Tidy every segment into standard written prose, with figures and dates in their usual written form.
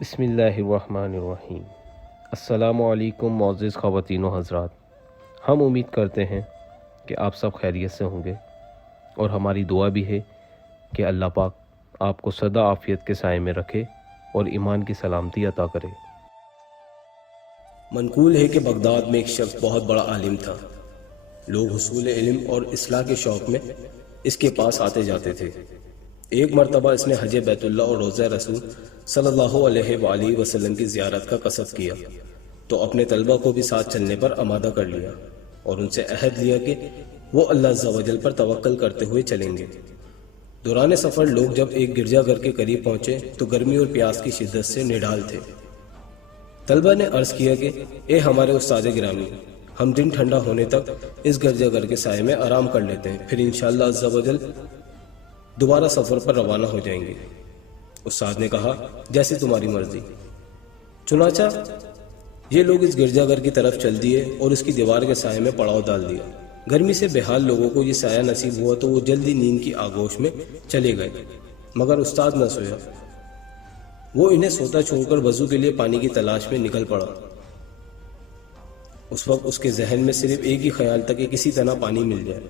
بسم اللہ الرحمن الرحیم۔ السلام علیکم معزز خواتین و حضرات، ہم امید کرتے ہیں کہ آپ سب خیریت سے ہوں گے، اور ہماری دعا بھی ہے کہ اللہ پاک آپ کو سدا عافیت کے سائے میں رکھے اور ایمان کی سلامتی عطا کرے۔ منقول ہے کہ بغداد میں ایک شخص بہت بڑا عالم تھا۔ لوگ حصول علم اور اصلاح کے شوق میں اس کے پاس آتے جاتے تھے۔ ایک مرتبہ اس نے حج بیت اللہ اور روضہ رسول صلی اللہ علیہ وآلہ وسلم کی زیارت کا قصد کیا، تو اپنے طلبہ کو بھی ساتھ چلنے پر آمادہ کر لیا اور ان سے عہد لیا کہ وہ اللہ عز و جل پر توکل کرتے ہوئے چلیں گے۔ دوران سفر لوگ جب ایک گرجا گھر کے قریب پہنچے تو گرمی اور پیاس کی شدت سے نڈال تھے۔ طلبہ نے عرض کیا کہ اے ہمارے استاد گرامی، ہم دن ٹھنڈا ہونے تک اس گرجا گھر کے سائے میں آرام کر لیتے ہیں، پھر انشاءاللہ عز و جل دوبارہ سفر پر روانہ ہو جائیں گے۔ استاد نے کہا جیسی تمہاری مرضی۔ چنانچہ یہ لوگ اس گرجا گھر کی طرف چل دیے اور اس کی دیوار کے سائے میں پڑاؤ ڈال دیا۔ گرمی سے بےحال لوگوں کو یہ سایہ نصیب ہوا تو وہ جلدی نیند کی آغوش میں چلے گئے، مگر استاد نہ سویا۔ وہ انہیں سوتا چھوڑ کر وضو کے لیے پانی کی تلاش میں نکل پڑا۔ اس وقت اس کے ذہن میں صرف ایک ہی خیال تھا کہ کسی طرح پانی مل جائے۔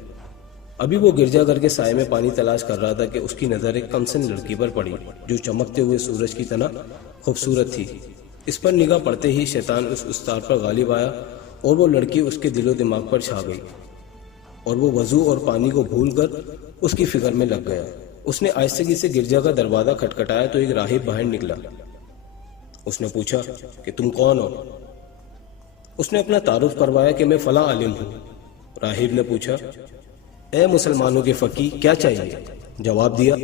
ابھی وہ گرجا گھر کے سائے میں پانی تلاش کر رہا تھا کہ اس کی نظر ایک کمسن لڑکی پر پڑی جو چمکتے ہوئے سورج کی طرح خوبصورت تھی۔ اس پر نگاہ پڑتے ہی شیطان اس استاد پر غالب آیا اور وہ لڑکی اس کے دل و دماغ پر چھا گئی، اور وہ وضو اور پانی کو بھول کر اس کی فکر میں لگ گیا۔ اس نے آہستگی سے گرجا کا دروازہ کھٹکھٹایا تو ایک راہب باہر نکلا۔ اس نے پوچھا کہ تم کون ہو؟ اس نے اپنا تعارف کروایا کہ میں فلاں عالم ہوں۔ راہب نے پوچھا اے مسلمانوں کے فقی، کیا چاہیے؟ جواب دیا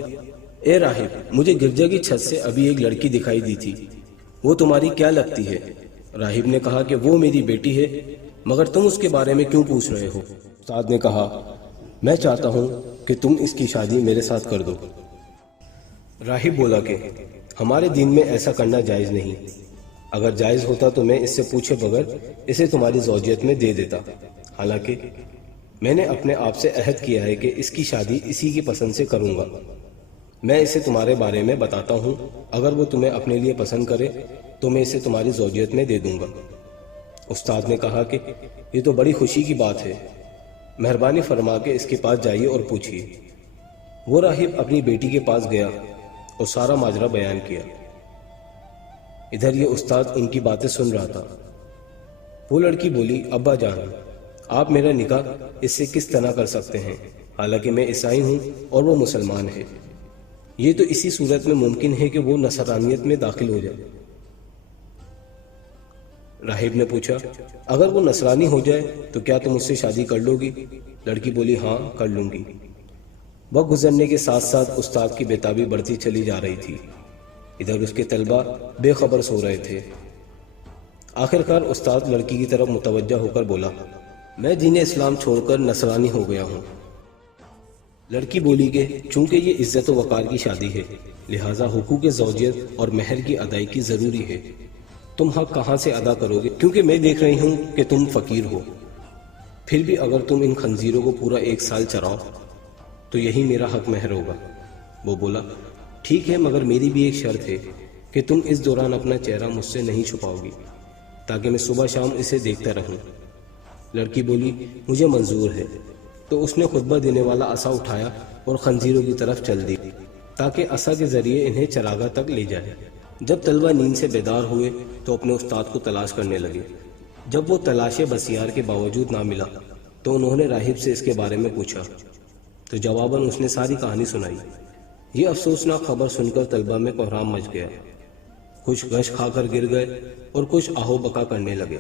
اے راہب، مجھے گرجا کی چھت سے ابھی ایک لڑکی دکھائی دی تھی، وہ تمہاری کیا لگتی ہے؟ راہب نے کہا کہ وہ میری بیٹی ہے، مگر تم اس کے بارے میں کیوں پوچھ رہے ہو؟ استاد نے کہا میں چاہتا ہوں کہ تم اس کی شادی میرے ساتھ کر دو۔ راہب بولا کہ ہمارے دین میں ایسا کرنا جائز نہیں، اگر جائز ہوتا تو میں اس سے پوچھے بغیر اسے تمہاری زوجیت میں دے دیتا، حالانکہ میں نے اپنے آپ سے عہد کیا ہے کہ اس کی شادی اسی کی پسند سے کروں گا۔ میں اسے تمہارے بارے میں بتاتا ہوں، اگر وہ تمہیں اپنے لیے پسند کرے تو میں اسے تمہاری زوجیت میں دے دوں گا۔ استاد نے کہا کہ یہ تو بڑی خوشی کی بات ہے، مہربانی فرما کے اس کے پاس جائیے اور پوچھیے۔ وہ راہب اپنی بیٹی کے پاس گیا اور سارا ماجرا بیان کیا۔ ادھر یہ استاد ان کی باتیں سن رہا تھا۔ وہ لڑکی بولی ابا جان، آپ میرا نکاح اس سے کس طرح کر سکتے ہیں، حالانکہ میں عیسائی ہوں اور وہ مسلمان ہے؟ یہ تو اسی صورت میں ممکن ہے کہ وہ نصرانیت میں داخل ہو جائے۔ راہب نے پوچھا اگر وہ نصرانی ہو جائے تو کیا تم اس سے شادی کر لو گی؟ لڑکی بولی ہاں کر لوں گی۔ وقت گزرنے کے ساتھ ساتھ استاد کی بےتابی بڑھتی چلی جا رہی تھی۔ ادھر اس کے طلبہ بے خبر سو رہے تھے۔ آخرکار استاد لڑکی کی طرف متوجہ ہو کر بولا میں دین اسلام چھوڑ کر نصرانی ہو گیا ہوں۔ لڑکی بولی کہ چونکہ یہ عزت و وقار کی شادی ہے، لہٰذا حقوق زوجیت اور مہر کی ادائیگی ضروری ہے۔ تم حق کہاں سے ادا کرو گے؟ کیونکہ میں دیکھ رہی ہوں کہ تم فقیر ہو، پھر بھی اگر تم ان خنزیروں کو پورا 1 سال چراؤ تو یہی میرا حق مہر ہوگا۔ وہ بولا ٹھیک ہے، مگر میری بھی ایک شرط ہے کہ تم اس دوران اپنا چہرہ مجھ سے نہیں چھپاؤ گی، تاکہ میں صبح شام اسے دیکھتا رہوں۔ لڑکی بولی مجھے منظور ہے۔ تو اس نے خطبہ دینے والا عصا اٹھایا اور خنزیروں کی طرف چل دی تاکہ عصا کے ذریعے انہیں چراگاہ تک لے جائے۔ جب طلبہ نیند سے بیدار ہوئے تو اپنے استاد کو تلاش کرنے لگے۔ جب وہ تلاش بسیار کے باوجود نہ ملا تو انہوں نے راہب سے اس کے بارے میں پوچھا، تو جواباً اس نے ساری کہانی سنائی۔ یہ افسوسناک خبر سن کر طلبہ میں کوہرام مچ گیا۔ کچھ غش کھا کر گر گئے اور کچھ آہو بکا کرنے لگے۔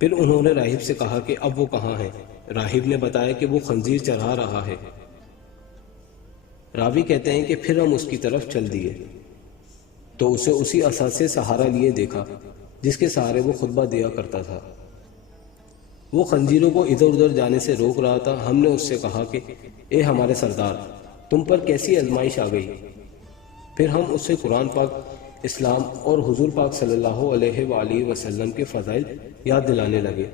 پھر انہوں نے راہب سے کہا کہ اب وہ کہاں ہے؟ راہب نے بتایا کہ وہ خنزیر چرا رہا ہے۔ راوی کہتے ہیں کہ پھر ہم اس کی طرف چل دیے تو اسے اسی عصا سے سہارا لیے دیکھا جس کے سہارے وہ خطبہ دیا کرتا تھا۔ وہ خنزیروں کو ادھر ادھر جانے سے روک رہا تھا۔ ہم نے اس سے کہا کہ اے ہمارے سردار، تم پر کیسی آزمائش آ گئی؟ پھر ہم اس سے قرآن پاک، اسلام اور حضور پاک صلی اللہ علیہ وآلہ وسلم کے فضائل یاد دلانے لگے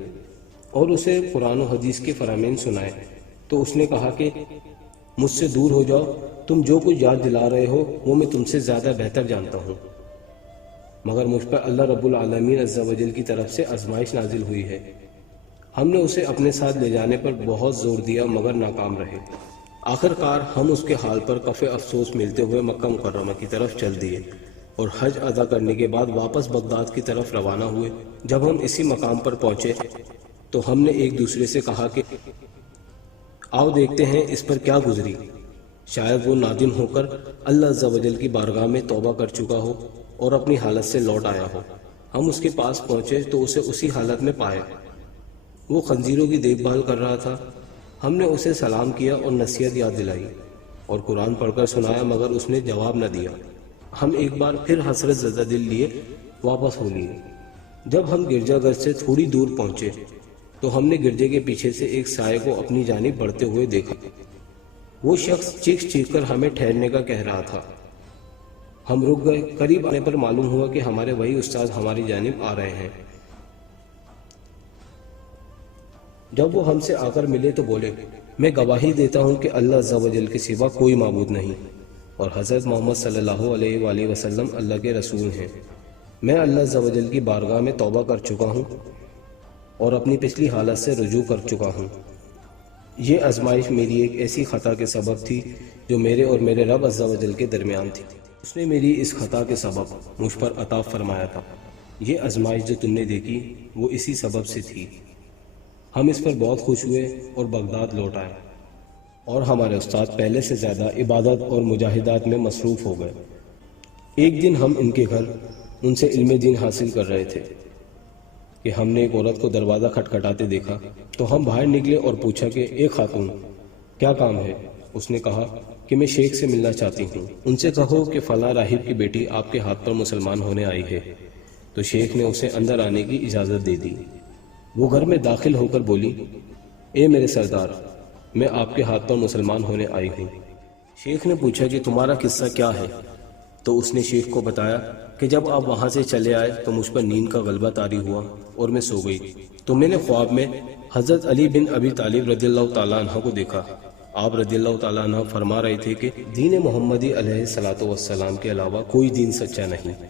اور اسے قرآن و حدیث کے فرامین سنائے۔ تو اس نے کہا کہ مجھ سے دور ہو جاؤ، تم جو کچھ یاد دلا رہے ہو وہ میں تم سے زیادہ بہتر جانتا ہوں۔ مگر مجھ پر اللہ رب العالمین عز و جل کی طرف سے آزمائش نازل ہوئی ہے۔ ہم نے اسے اپنے ساتھ لے جانے پر بہت زور دیا مگر ناکام رہے۔ آخر کار ہم اس کے حال پر کف افسوس ملتے ہوئے مکہ مکرمہ کی طرف چل دیے اور حج ادا کرنے کے بعد واپس بغداد کی طرف روانہ ہوئے۔ جب ہم اسی مقام پر پہنچے تو ہم نے ایک دوسرے سے کہا کہ آؤ دیکھتے ہیں اس پر کیا گزری، شاید وہ نادم ہو کر اللہ عز و جل کی بارگاہ میں توبہ کر چکا ہو اور اپنی حالت سے لوٹ آیا ہو۔ ہم اس کے پاس پہنچے تو اسے اسی حالت میں پائے، وہ خنزیروں کی دیکھ بھال کر رہا تھا۔ ہم نے اسے سلام کیا اور نصیحت یاد دلائی اور قرآن پڑھ کر سنایا مگر اس نے جواب نہ دیا۔ ہم ایک بار پھر حسرت زدہ دل لیے واپس ہو لیے۔ جب ہم گرجا گھر سے تھوڑی دور پہنچے تو ہم نے گرجے کے پیچھے سے ایک سائے کو اپنی جانب بڑھتے ہوئے دیکھا۔ وہ شخص چیخ چیخ کر ہمیں ٹھہرنے کا کہہ رہا تھا۔ ہم رک گئے۔ قریب آنے پر معلوم ہوا کہ ہمارے وہی استاد ہماری جانب آ رہے ہیں۔ جب وہ ہم سے آ کر ملے تو بولے، میں گواہی دیتا ہوں کہ اللہ عز و جل کے سوا کوئی معبود نہیں اور حضرت محمد صلی اللہ علیہ وآلہ وسلم اللہ کے رسول ہیں۔ میں اللہ عز و جل کی بارگاہ میں توبہ کر چکا ہوں اور اپنی پچھلی حالت سے رجوع کر چکا ہوں۔ یہ آزمائش میری ایک ایسی خطا کے سبب تھی جو میرے اور میرے رب عز و جل کے درمیان تھی۔ اس نے میری اس خطا کے سبب مجھ پر عطا فرمایا تھا۔ یہ آزمائش جو تم نے دیکھی وہ اسی سبب سے تھی۔ ہم اس پر بہت خوش ہوئے اور بغداد لوٹ آئے اور ہمارے استاد پہلے سے زیادہ عبادت اور مجاہدات میں مصروف ہو گئے۔ ایک دن ہم ان کے گھر ان سے علم دین حاصل کر رہے تھے کہ ہم نے ایک عورت کو دروازہ کھٹکھٹاتے دیکھا تو ہم باہر نکلے اور پوچھا کہ اے خاتون کیا کام ہے؟ اس نے کہا کہ میں شیخ سے ملنا چاہتی ہوں، ان سے کہو کہ فلاں راہب کی بیٹی آپ کے ہاتھ پر مسلمان ہونے آئی ہے۔ تو شیخ نے اسے اندر آنے کی اجازت دے دی۔ وہ گھر میں داخل ہو کر بولی، اے میرے سردار، میں آپ کے ہاتھ پر مسلمان ہونے آئی ہوں۔ شیخ نے پوچھا کہ تمہارا قصہ کیا ہے؟ تو اس نے شیخ کو بتایا کہ جب آپ وہاں سے چلے آئے تو مجھ پر نیند کا غلبہ طاری ہوا اور میں سو گئی تو میں نے خواب میں حضرت علی بن ابی طالب رضی اللہ تعالیٰ عنہ کو دیکھا۔ آپ رضی اللہ تعالیٰ عنہ فرما رہے تھے کہ دین محمدی علیہ الصلوۃ والسلام کے علاوہ کوئی دین سچا نہیں۔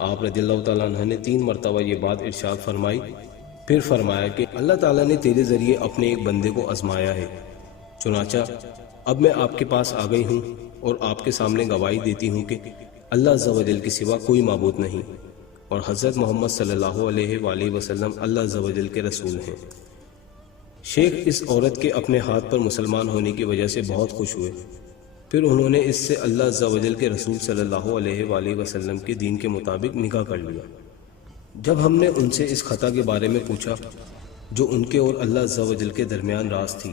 آپ رضی اللہ تعالیٰ عنہ نے 3 مرتبہ یہ بات ارشاد فرمائی، پھر فرمایا کہ اللہ تعالیٰ نے تیرے ذریعے اپنے ایک بندے کو آزمایا ہے، چنانچہ اب میں آپ کے پاس آ گئی ہوں اور آپ کے سامنے گواہی دیتی ہوں کہ اللہ عز و جل کے سوا کوئی معبود نہیں اور حضرت محمد صلی اللہ علیہ وآلہ وسلم اللہ عز و جل کے رسول ہیں۔ شیخ اس عورت کے اپنے ہاتھ پر مسلمان ہونے کی وجہ سے بہت خوش ہوئے، پھر انہوں نے اس سے اللہ عز و جل کے رسول صلی اللہ علیہ وآلہ وسلم کے دین کے مطابق نکاح کر لیا۔ جب ہم نے ان سے اس خطا کے بارے میں پوچھا جو ان کے اور اللہ عز و جل کے درمیان راز تھی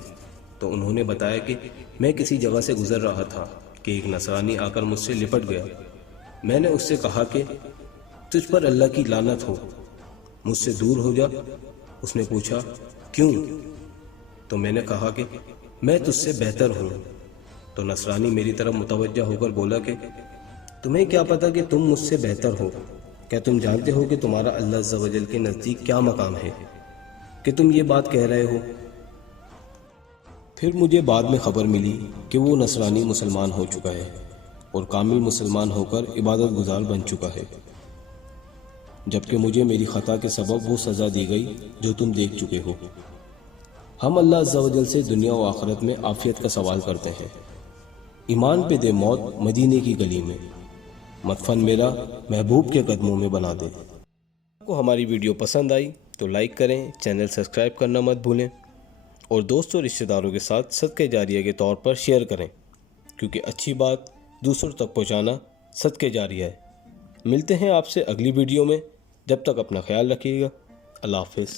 تو انہوں نے بتایا کہ میں کسی جگہ سے گزر رہا تھا کہ ایک نصرانی آ کر مجھ سے لپٹ گیا۔ میں نے اس سے کہا کہ تجھ پر اللہ کی لعنت ہو، مجھ سے دور ہو جا۔ اس نے پوچھا کیوں؟ تو میں نے کہا کہ میں تجھ سے بہتر ہوں۔ تو نصرانی میری طرف متوجہ ہو کر بولا کہ تمہیں کیا پتا کہ تم مجھ سے بہتر ہو؟ کیا تم جانتے ہو کہ تمہارا اللہ عز و جل کے نزدیک کیا مقام ہے کہ تم یہ بات کہہ رہے ہو؟ پھر مجھے بعد میں خبر ملی کہ وہ نصرانی مسلمان ہو چکا ہے اور کامل مسلمان ہو کر عبادت گزار بن چکا ہے، جبکہ مجھے میری خطا کے سبب وہ سزا دی گئی جو تم دیکھ چکے ہو۔ ہم اللہ عز و جل سے دنیا و آخرت میں عافیت کا سوال کرتے ہیں۔ ایمان پہ دے موت مدینے کی گلی میں، مدفن میرا محبوب کے قدموں میں بنا دے۔ آپ کو ہماری ویڈیو پسند آئی تو لائک کریں، چینل سبسکرائب کرنا مت بھولیں اور دوستوں اور رشتہ داروں کے ساتھ صدقہ جاریہ کے طور پر شیئر کریں، کیونکہ اچھی بات دوسروں تک پہنچانا صدقہ جاریہ ہے۔ ملتے ہیں آپ سے اگلی ویڈیو میں، جب تک اپنا خیال رکھیے گا۔ اللہ حافظ۔